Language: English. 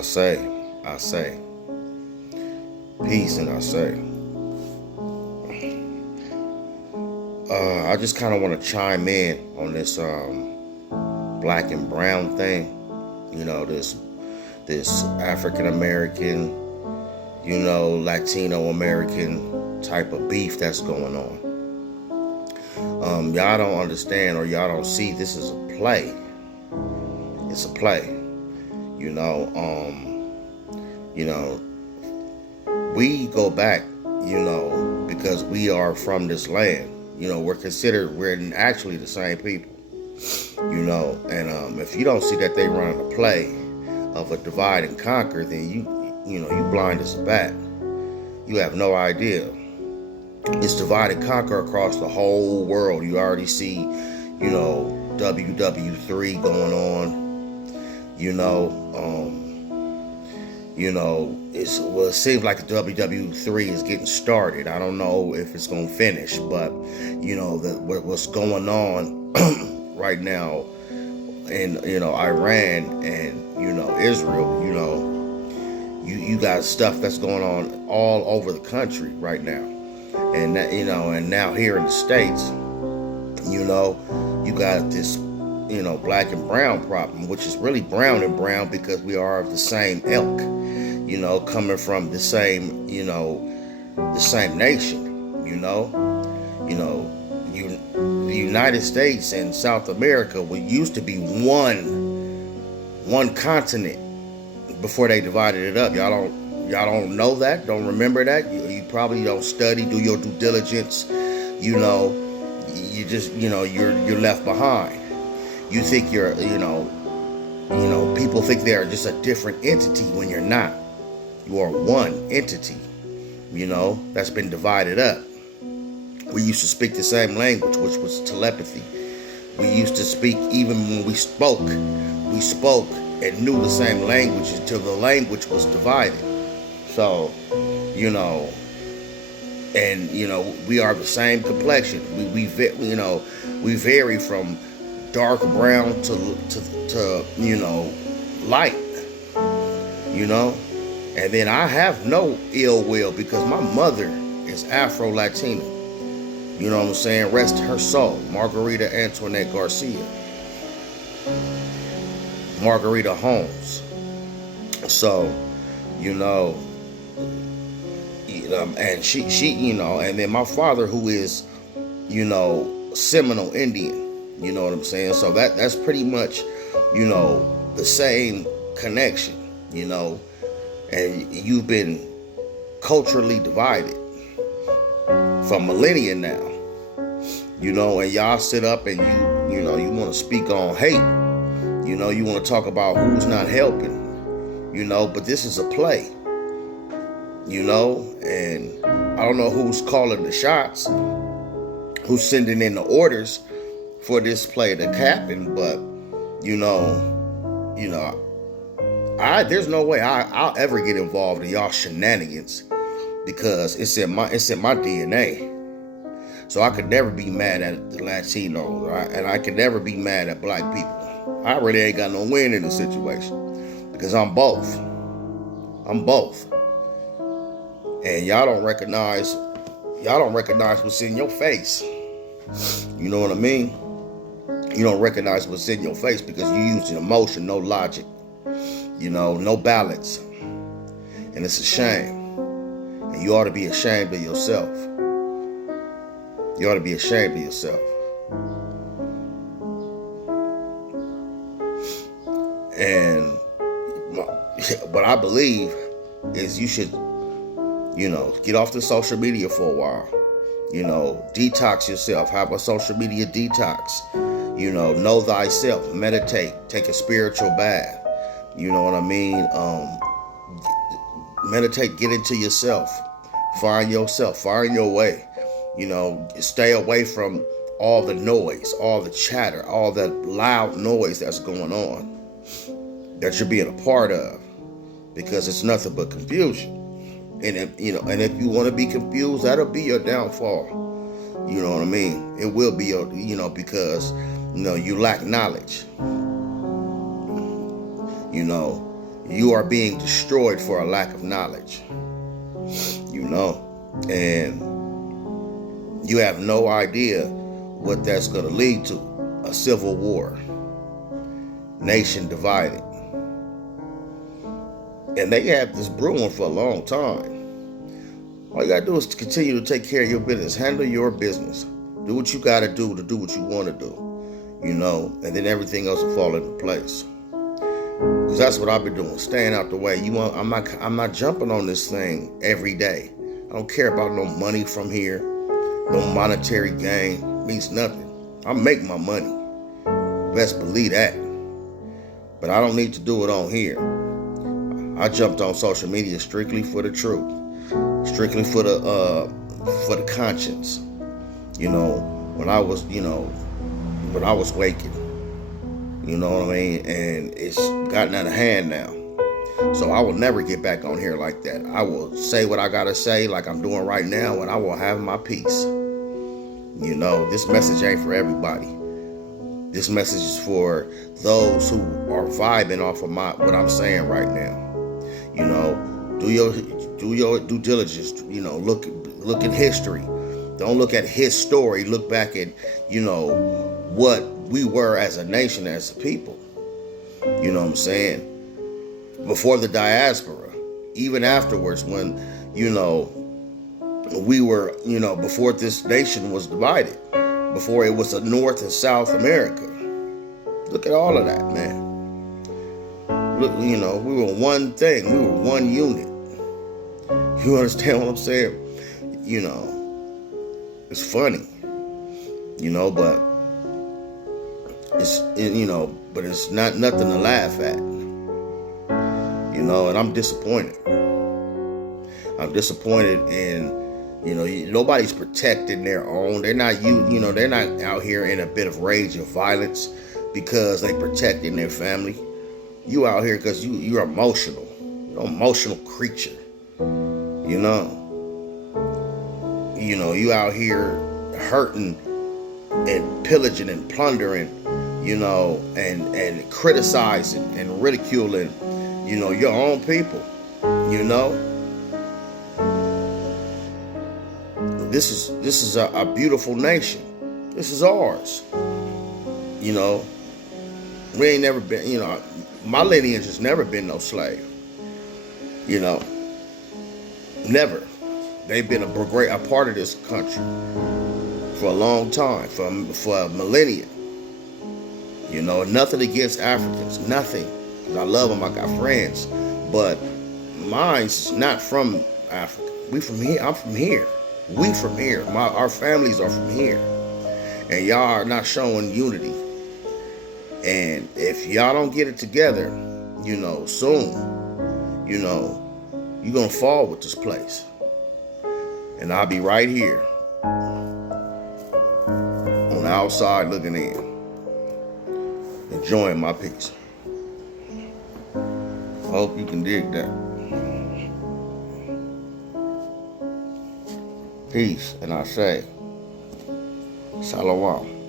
I say, peace, and I say, I just kind of want to chime in on this black and brown thing. You know, this African American, Latino American type of beef that's going on. Y'all don't understand, or y'all don't see this is a play. It's a play. We go back, because we are from this land. We're actually the same people. And if you don't see that they run a play of a divide and conquer, then you blind as a bat. You have no idea. It's divide and conquer across the whole world. You already see, WW3 going on. It seems like the WW3 is getting started. I don't know if it's gonna finish, but what's going on right now in Iran and Israel. You got stuff that's going on all over the country right now, and that, and now here in the States, you got this black and brown problem, which is really brown and brown because we are of the same ilk, coming from the same nation, the United States and South America used to be one continent before they divided it up. Y'all don't know that, don't remember that. You probably don't study, do your due diligence. You just you're left behind. You think you're, people think they're just a different entity when you're not. You are one entity, that's been divided up. We used to speak the same language, which was telepathy. We used to speak, even when we spoke and knew the same language until the language was divided. So, we are the same complexion. We vary from dark brown to light, and then I have no ill will because my mother is Afro-Latina. You know what I'm saying? Rest her soul, Margarita Antoinette Garcia, Margarita Holmes. So, and she, and then my father, who is, Seminole Indian. You know what I'm saying? So that's pretty much, the same connection, and you've been culturally divided for millennia now, and y'all sit up and you want to speak on hate, you want to talk about who's not helping, but this is a play, and I don't know who's calling the shots, who's sending in the orders for this play to happen, but there's no way I'll ever get involved in y'all shenanigans because it's in my DNA. So I could never be mad at the Latinos, right? And I could never be mad at black people. I really ain't got no win in the situation because I'm both. And y'all don't recognize what's in your face. You know what I mean? You don't recognize what's in your face because you use emotion, no logic, no balance. And it's a shame. And you ought to be ashamed of yourself. You ought to be ashamed of yourself. And what I believe is you should, get off the social media for a while. Detox yourself. Have a social media detox. Know thyself. Meditate. Take a spiritual bath. You know what I mean? Meditate. Get into yourself. Find yourself. Find your way. Stay away from all the noise, all the chatter, all the loud noise that's going on that you're being a part of, because it's nothing but confusion. And if you want to be confused, that'll be your downfall. You know what I mean? It will be your, because you lack knowledge. You are being destroyed for a lack of knowledge. You know, and you have no idea what that's going to lead to. A civil war. Nation divided. And they have this brewing for a long time. All you got to do is to continue to take care of your business. Handle your business. Do what you got to do what you want to do. You know, and then everything else will fall into place. Because that's what I've been doing, staying out the way. I'm not jumping on this thing every day. I don't care about no money from here. No monetary gain. It means nothing. I make my money. Best believe that. But I don't need to do it on here. I jumped on social media strictly for the truth. Strictly for the conscience. You know, when I was waking. You know what I mean? And it's gotten out of hand now. So I will never get back on here like that. I will say what I gotta say like I'm doing right now, and I will have my peace. You know, this message ain't for everybody. This message is for those who are vibing off of what I'm saying right now. You know, do your due diligence. You know, look at history. Don't look at his story. Look back at, you know, what we were as a nation, as a people. You know what I'm saying? Before the diaspora, even afterwards, when, you know, we were, you know, before this nation was divided, before it was a North and South America. Look at all of that, man. Look, you know, we were one thing. We were one unit. You understand what I'm saying? You know, it's funny, you know, but it's not nothing to laugh at. You know, and I'm disappointed. I'm disappointed in, you know, nobody's protecting their own. They're not, they're not out here in a bit of rage or violence because they protecting their family. You out here because you're emotional. You're an emotional creature. You know, you out here hurting and pillaging and plundering, you know, and criticizing and ridiculing, you know, your own people, you know. This is a beautiful nation. This is ours. You know, we ain't never been, you know, my lineage has never been no slave. You know, never. They've been a part of this country for a long time, for a millennia. You know, nothing against Africans, nothing. I love them, I got friends, but mine's not from Africa. We from here. I'm from here. We from here. Our families are from here. And y'all are not showing unity. And if y'all don't get it together, you know, soon, you know, you're going to fall with this place. And I'll be right here on the outside looking in, enjoying my peace. I hope you can dig that. Peace, and I say, Shalom.